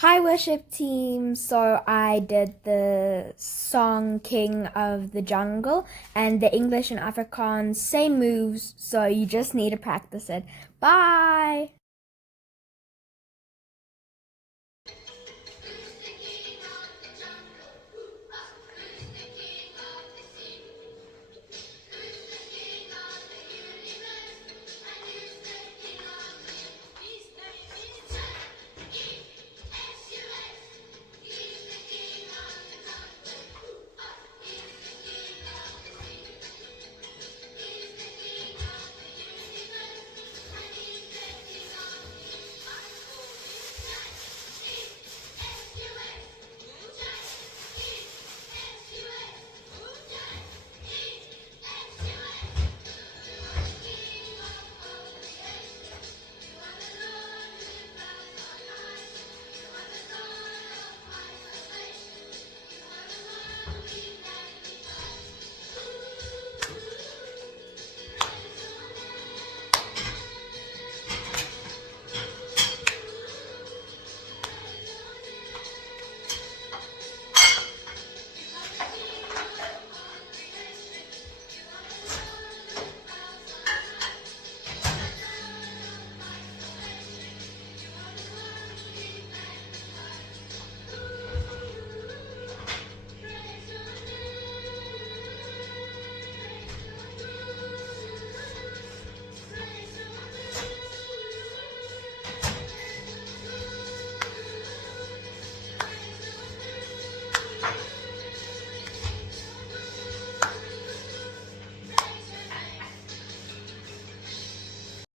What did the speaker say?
Hi, worship team. So I did the song King of the Jungle and the English and Afrikaans same moves, so you just need to practice it. Bye.